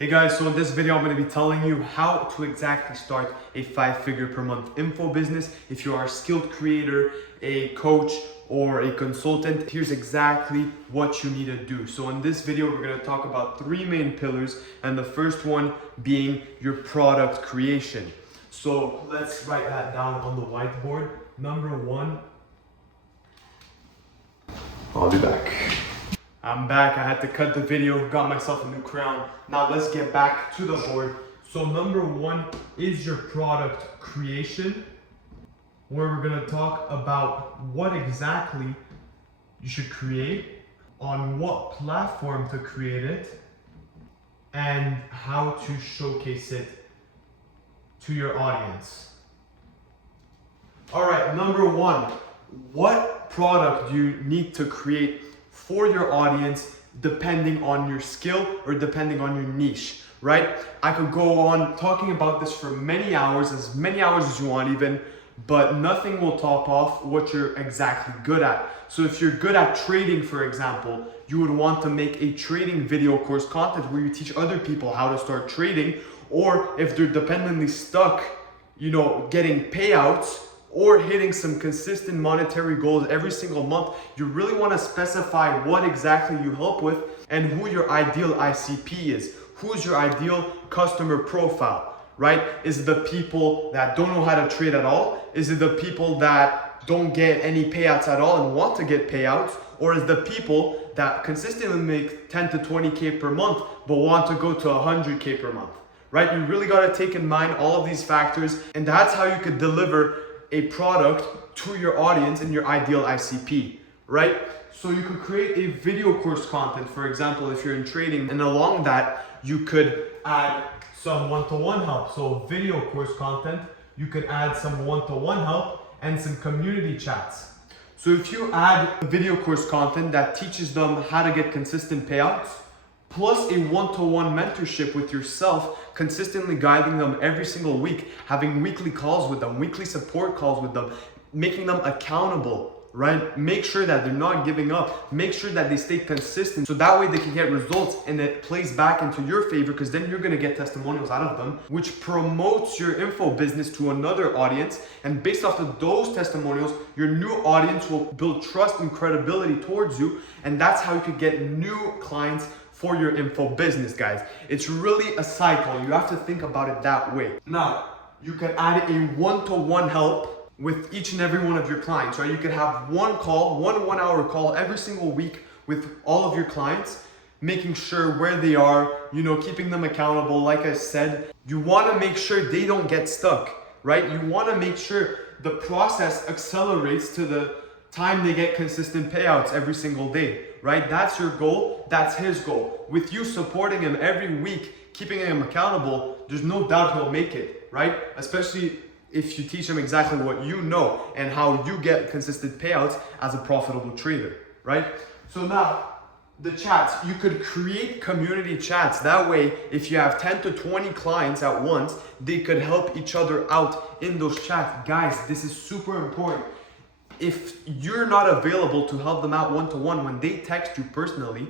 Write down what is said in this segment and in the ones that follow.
Hey guys, so in this video I'm going to be telling you how to exactly start a 5-figure per month info business. If you are a skilled creator, a coach, or a consultant, here's exactly what you need to do. So in this video we're going to talk about 3 main pillars, and the first one being your product creation. So let's write that down on the whiteboard. Number 1, I'll be back. I'm back. I had to cut the video, got myself a new crown. Now let's get back to the board. So number 1 is your product creation, where we're going to talk about what exactly you should create, on what platform to create it, and how to showcase it to your audience. All right, number 1, what product do you need to create for your audience depending on your skill or depending on your niche, right? I could go on talking about this for many hours, as many hours as you want even, but nothing will top off what you're exactly good at. So if you're good at trading, for example, you would want to make a trading video course content where you teach other people how to start trading. Or if they're dependently stuck, getting payouts or hitting some consistent monetary goals every single month, you really want to specify what exactly you help with and who your ideal ICP is. Who's your ideal customer profile, right? Is it the people that don't know how to trade at all? Is it the people that don't get any payouts at all and want to get payouts? Or is the people that consistently make 10 to 20K per month but want to go to 100K per month, right? You really got to take in mind all of these factors, and that's how you could deliver a product to your audience and your ideal ICP, right? So you could create a video course content, for example, if you're in trading, and along that, you could add some one-to-one help. So video course content, you could add some one-to-one help and some community chats. So if you add a video course content that teaches them how to get consistent payouts, plus a one-to-one mentorship with yourself, consistently guiding them every single week, having weekly calls with them, weekly support calls with them, making them accountable, right? Make sure that they're not giving up. Make sure that they stay consistent, so that way they can get results and it plays back into your favor, because then you're gonna get testimonials out of them, which promotes your info business to another audience. And based off of those testimonials, your new audience will build trust and credibility towards you. And that's how you could get new clients for your info business, guys. It's really a cycle. You have to think about it that way. Now, you can add a one-to-one help with each and every one of your clients, right? You could have one call, one hour call every single week with all of your clients, making sure where they are, keeping them accountable. Like I said, you want to make sure they don't get stuck, right? You want to make sure the process accelerates to the time they get consistent payouts every single day, right? That's your goal. That's his goal. With you supporting him every week, keeping him accountable, there's no doubt he'll make it, right? Especially if you teach him exactly what you know and how you get consistent payouts as a profitable trader, right? So now, the chats, you could create community chats. That way, if you have 10 to 20 clients at once, they could help each other out in those chats. Guys, this is super important. If you're not available to help them out one-to-one when they text you personally,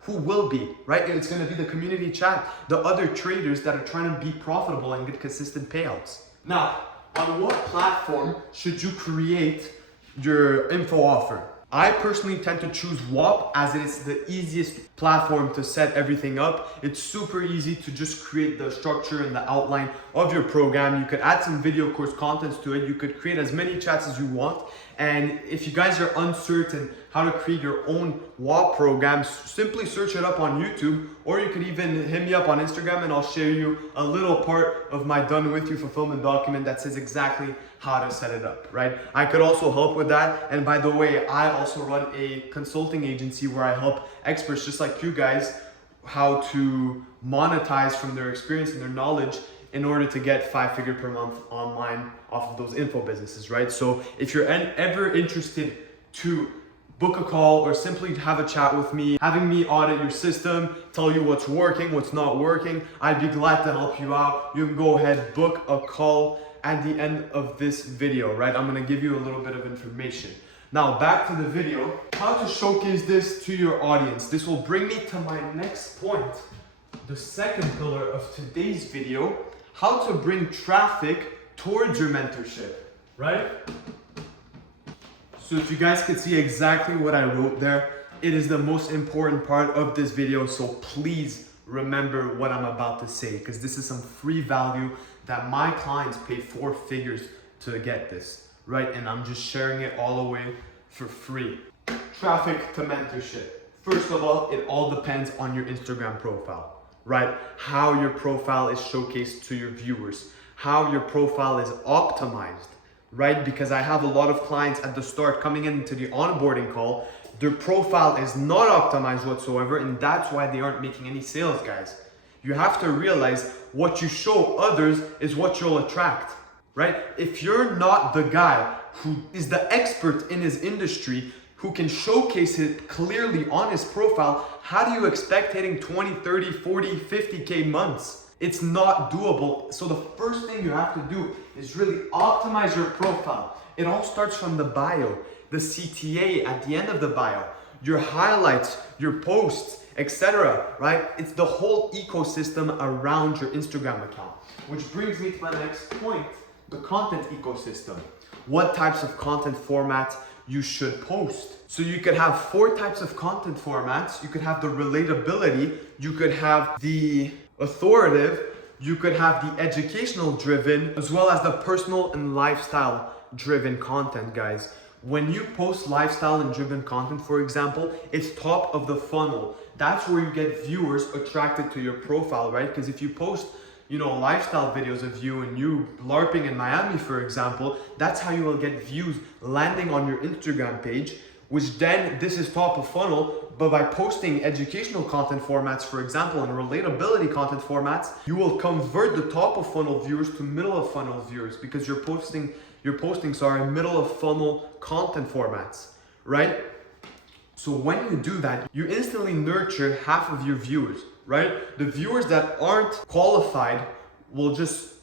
who will be, right? It's going to be the community chat, the other traders that are trying to be profitable and get consistent payouts. Now, on what platform should you create your info offer? I personally tend to choose Whop, as it is the easiest platform to set everything up. It's super easy to just create the structure and the outline of your program. You could add some video course contents to it. You could create as many chats as you want. And if you guys are uncertain how to create your own Whop program, simply search it up on YouTube, or you could even hit me up on Instagram and I'll share you a little part of my done with you fulfillment document that says exactly how to set it up, right? I could also help with that. And by the way, I also run a consulting agency where I help experts just like you guys how to monetize from their experience and their knowledge in order to get 5-figure per month online off of those info businesses, right? So if you're ever interested to book a call or simply have a chat with me, having me audit your system, tell you what's working, what's not working, I'd be glad to help you out. You can go ahead, book a call at the end of this video, right? I'm gonna give you a little bit of information. Now back to the video, how to showcase this to your audience. This will bring me to my next point. the second pillar of today's video, how to bring traffic towards your mentorship, right? So if you guys could see exactly what I wrote there, it is the most important part of this video, so please remember what I'm about to say, because this is some free value that my clients pay 4 figures to get this, right? And I'm just sharing it all away for free. Traffic to mentorship. First of all, it all depends on your Instagram profile, right? How your profile is showcased to your viewers, how your profile is optimized, right? Because I have a lot of clients at the start coming into the onboarding call, their profile is not optimized whatsoever, and that's why they aren't making any sales, guys. You have to realize what you show others is what you'll attract, right? If you're not the guy who is the expert in his industry, who can showcase it clearly on his profile, how do you expect hitting 20, 30, 40, 50K months? It's not doable. So the first thing you have to do is really optimize your profile. It all starts from the bio, the CTA at the end of the bio, your highlights, your posts, etc., right? It's the whole ecosystem around your Instagram account. Which brings me to my next point, the content ecosystem. What types of content formats you should post. So you could have 4 types of content formats. You could have the relatability, you could have the authoritative, you could have the educational driven, as well as the personal and lifestyle driven content, guys. When you post lifestyle and driven content, for example, it's top of the funnel. That's where you get viewers attracted to your profile, right? Because if you post, lifestyle videos of you and you LARPing in Miami, for example, that's how you will get views landing on your Instagram page, which then this is top of funnel. But by posting educational content formats, for example, and relatability content formats, you will convert the top of funnel viewers to middle of funnel viewers because you're posting middle of funnel content formats, right? So when you do that, you instantly nurture half of your viewers, right? The viewers that aren't qualified will just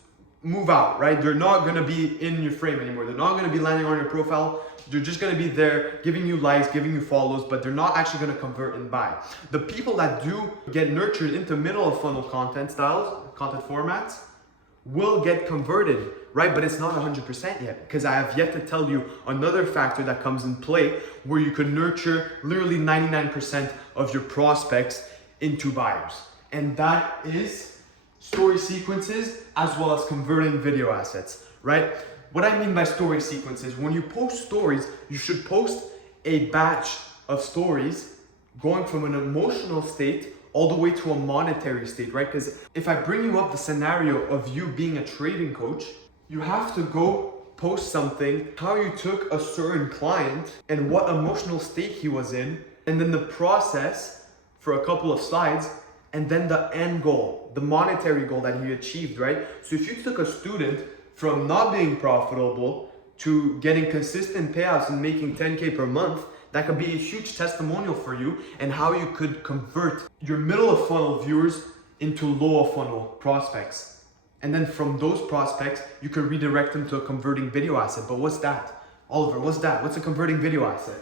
move out, right? They're not gonna be in your frame anymore. They're not gonna be landing on your profile. They're just gonna be there, giving you likes, giving you follows, but they're not actually gonna convert and buy. The people that do get nurtured into middle of funnel content styles, content formats, will get converted, right? But it's not 100% yet, because I have yet to tell you another factor that comes in play where you could nurture literally 99% of your prospects into buyers. And that is story sequences as well as converting video assets, right? What I mean by story sequences, when you post stories, you should post a batch of stories going from an emotional state all the way to a monetary state, right? Because if I bring you up the scenario of you being a trading coach, you have to go post something, how you took a certain client and what emotional state he was in, and then the process for a couple of slides, and then the end goal, the monetary goal that he achieved, right? So if you took a student from not being profitable to getting consistent payouts and making 10K per month, that could be a huge testimonial for you and how you could convert your middle of funnel viewers into low of funnel prospects. And then from those prospects, you could redirect them to a converting video asset. But what's that? Oliver, what's that? What's a converting video asset?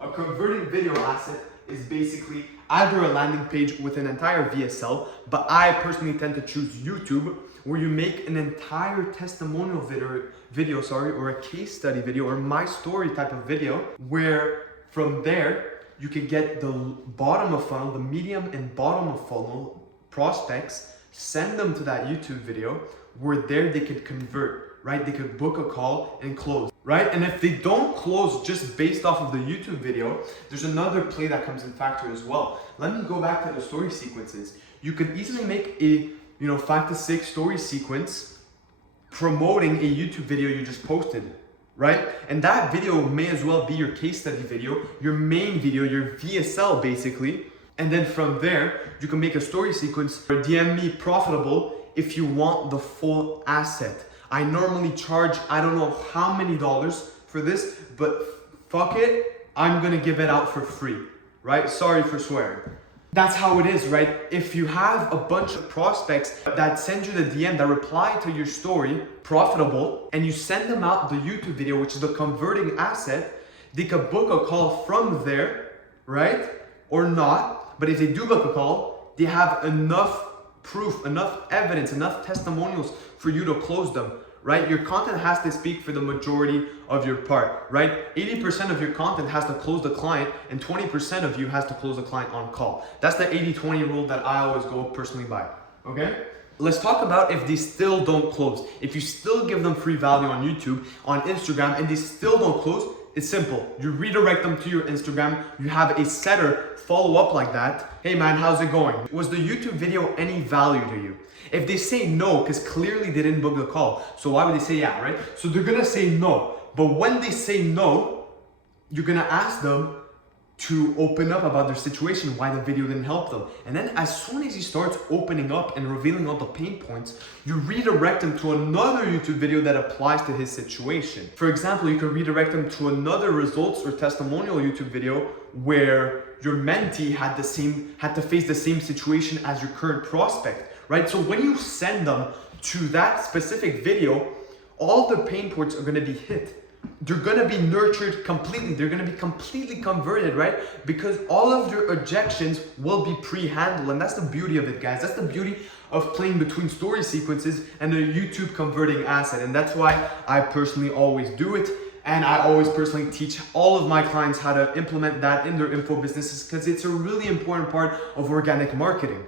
A converting video asset is basically either a landing page with an entire VSL, but I personally tend to choose YouTube, where you make an entire testimonial video, or a case study video, or my story type of video, where from there, you can get the bottom of funnel, the medium and bottom of funnel prospects, send them to that YouTube video, where there they could convert, right? They could book a call and close, right? And if they don't close just based off of the YouTube video, there's another play that comes in factor as well. Let me go back to the story sequences. You could easily make a 5 to 6 story sequence promoting a YouTube video you just posted, right? And that video may as well be your case study video, your main video, your VSL basically. And then from there, you can make a story sequence or DM me profitable if you want the full asset. I normally charge, I don't know how many dollars for this, but fuck it, I'm gonna give it out for free, right? Sorry for swearing. That's how it is, right? If you have a bunch of prospects that send you the DM, that reply to your story, profitable, and you send them out the YouTube video, which is the converting asset, they could book a call from there, right? Or not. But if they do book a call, they have enough proof, enough evidence, enough testimonials for you to close them, right? Your content has to speak for the majority of your part, right? 80% of your content has to close the client and 20% of you has to close the client on call. That's the 80-20 rule that I always go personally by, okay? Let's talk about if they still don't close. If you still give them free value on YouTube, on Instagram, and they still don't close, it's simple. You redirect them to your Instagram. You have a setter follow up like that. Hey man, how's it going? Was the YouTube video any value to you? If they say no, because clearly they didn't book the call, so why would they say yeah, right? So they're gonna say no. But when they say no, you're gonna ask them to open up about their situation, why the video didn't help them. And then as soon as he starts opening up and revealing all the pain points, you redirect him to another YouTube video that applies to his situation. For example, you can redirect him to another results or testimonial YouTube video where your mentee had to face the same situation as your current prospect, right? So when you send them to that specific video, all the pain points are gonna be hit. They're gonna be nurtured completely. They're gonna be completely converted, right? Because all of your objections will be pre-handled, and that's the beauty of it, guys. That's the beauty of playing between story sequences and a YouTube converting asset, and that's why I personally always do it, and I always personally teach all of my clients how to implement that in their info businesses because it's a really important part of organic marketing.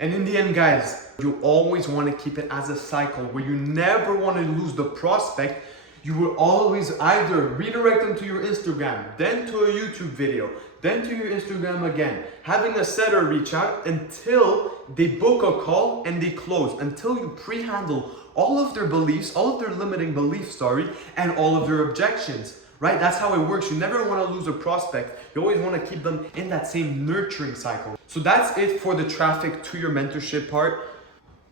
And in the end, guys, you always want to keep it as a cycle where you never want to lose the prospect. You will always either redirect them to your Instagram, then to a YouTube video, then to your Instagram again, having a setter reach out until they book a call and they close, until you pre-handle all of their beliefs, all of their limiting beliefs, and all of their objections, right? That's how it works. You never want to lose a prospect. You always want to keep them in that same nurturing cycle. So that's it for the traffic to your mentorship part.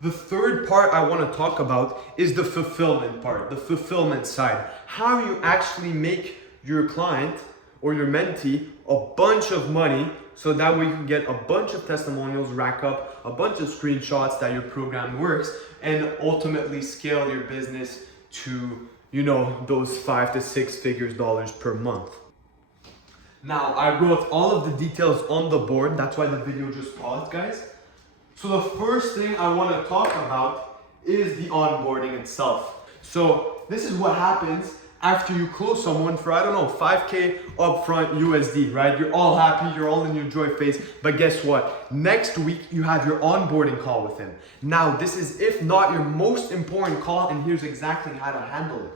The third part I want to talk about is the fulfillment part, the fulfillment side. How you actually make your client or your mentee a bunch of money so that way you can get a bunch of testimonials, rack up a bunch of screenshots that your program works, and ultimately scale your business to, you know, those 5 to 6 figures dollars per month. Now, I wrote all of the details on the board. That's why the video just paused, guys. So the first thing I want to talk about is the onboarding itself. So this is what happens after you close someone for, I don't know, 5K upfront USD, right? You're all happy, you're all in your joy phase, but guess what? Next week, you have your onboarding call with him. Now, this is, if not your most important call, and here's exactly how to handle it.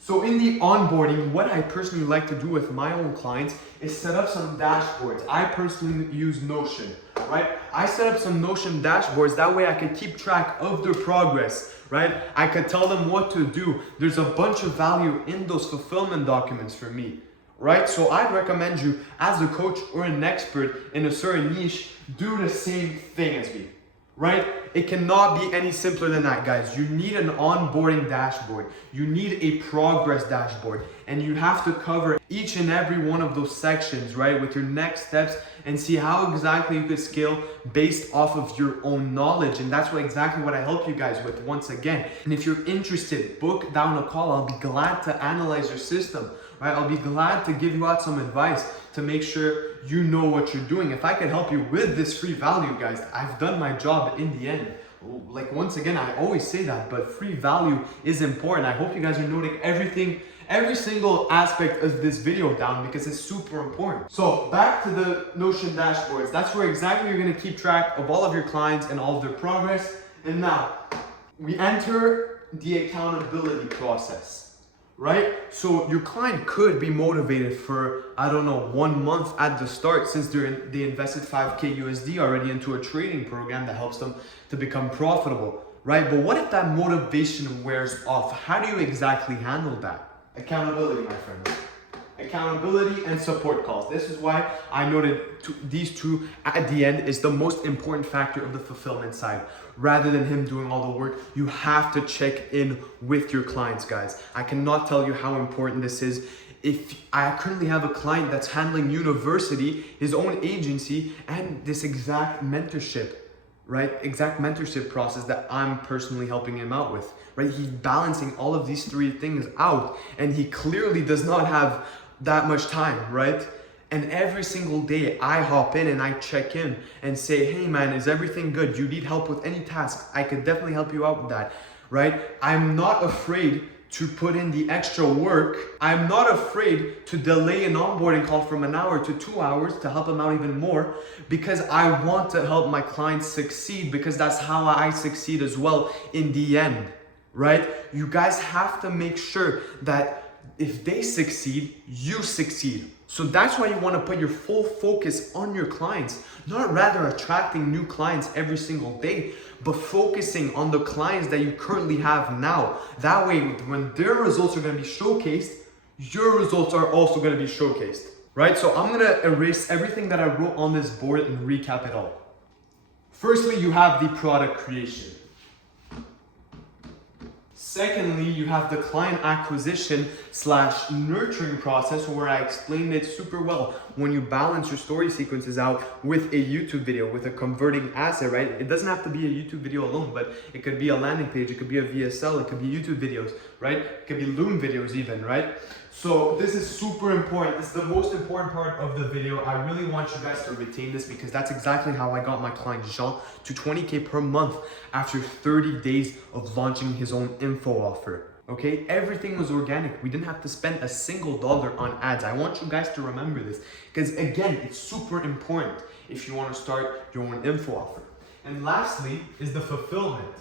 So in the onboarding, what I personally like to do with my own clients is set up some dashboards. I personally use Notion, right? I set up some Notion dashboards. That way I could keep track of their progress, right? I could tell them what to do. There's a bunch of value in those fulfillment documents for me, right? So I'd recommend you as a coach or an expert in a certain niche, do the same thing as me, right? It cannot be any simpler than that, guys. You need an onboarding dashboard. You need a progress dashboard. And you have to cover each and every one of those sections, right? With your next steps and see how exactly you could scale based off of your own knowledge. And that's exactly what I help you guys with once again. And if you're interested, book down a call. I'll be glad to analyze your system, right? I'll be glad to give you out some advice to make sure you know what you're doing. If I can help you with this free value, guys, I've done my job in the end. Like, once again, I always say that, but free value is important. I hope you guys are noting every single aspect of this video down because it's super important. So back to the Notion dashboards. That's where exactly you're gonna keep track of all of your clients and all of their progress. And now we enter the accountability process. Right? So your client could be motivated for, I don't know, 1 month at the start since they invested 5K USD already into a trading program that helps them to become profitable, right? But what if that motivation wears off? How do you exactly handle that? Accountability, my friends. Accountability and support calls. This is why I noted these two at the end is the most important factor of the fulfillment side. Rather than him doing all the work, you have to check in with your clients, guys. I cannot tell you how important this is. If I currently have a client that's handling university, his own agency, and this exact mentorship, right? Exact mentorship process that I'm personally helping him out with, right? He's balancing all of these 3 things out, and he clearly does not have that much time, right? And every single day I hop in and I check in and say, hey man, is everything good? Do you need help with any task? I could definitely help you out with that, right? I'm not afraid to put in the extra work. I'm not afraid to delay an onboarding call from an hour to 2 hours to help them out even more, because I want to help my clients succeed, because that's how I succeed as well in the end, right? You guys have to make sure that if they succeed, you succeed. So that's why you want to put your full focus on your clients, not rather attracting new clients every single day, but focusing on the clients that you currently have now. That way, when their results are going to be showcased, your results are also going to be showcased, right? So I'm going to erase everything that I wrote on this board and recap it all. Firstly, you have the product creation. Secondly, you have the client acquisition / nurturing process, where I explained it super well. When you balance your story sequences out with a YouTube video, with a converting asset, right? It doesn't have to be a YouTube video alone, but it could be a landing page, it could be a VSL, it could be YouTube videos, right? It could be Loom videos even, right? So this is super important. This is the most important part of the video. I really want you guys to retain this, because that's exactly how I got my client Jean to 20K per month after 30 days of launching his own info offer. Okay, everything was organic. We didn't have to spend a single dollar on ads. I want you guys to remember this, because again, it's super important if you want to start your own info offer. And lastly is the fulfillment,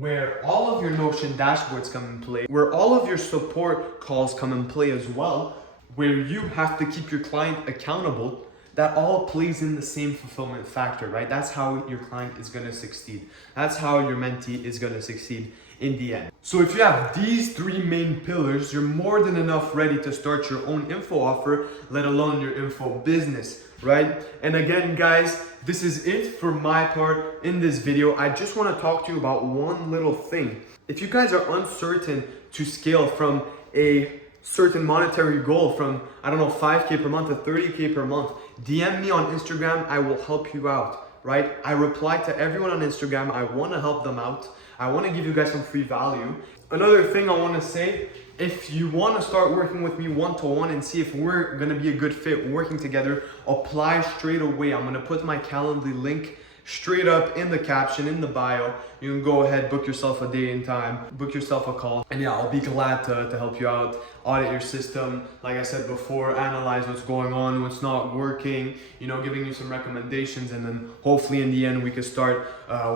where all of your Notion dashboards come in play, where all of your support calls come in play as well, where you have to keep your client accountable. That all plays in the same fulfillment factor, right? That's how your client is gonna succeed. That's how your mentee is gonna succeed in the end. So if you have these 3 main pillars, you're more than enough ready to start your own info offer, let alone your info business, right? And again, guys, this is it for my part in this video. I just want to talk to you about one little thing. If you guys are uncertain to scale from a certain monetary goal, from, I don't know, 5K per month to 30K per month, DM me on Instagram. I will help you out, right? I reply to everyone on Instagram. I want to help them out. I want to give you guys some free value. Another thing I want to say, if you want to start working with me one-to-one and see if we're going to be a good fit working together, apply straight away. I'm going to put my Calendly link straight up in the caption, in the bio. You can go ahead, book yourself a day and time, book yourself a call. And yeah, I'll be glad to help you out, audit your system. Like I said before, analyze what's going on, what's not working, you know, giving you some recommendations. And then hopefully in the end, we can start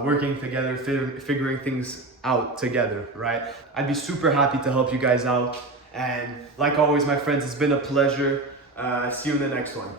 working together, figuring things out together, right? I'd be super happy to help you guys out. And like always, my friends, it's been a pleasure. See you in the next one.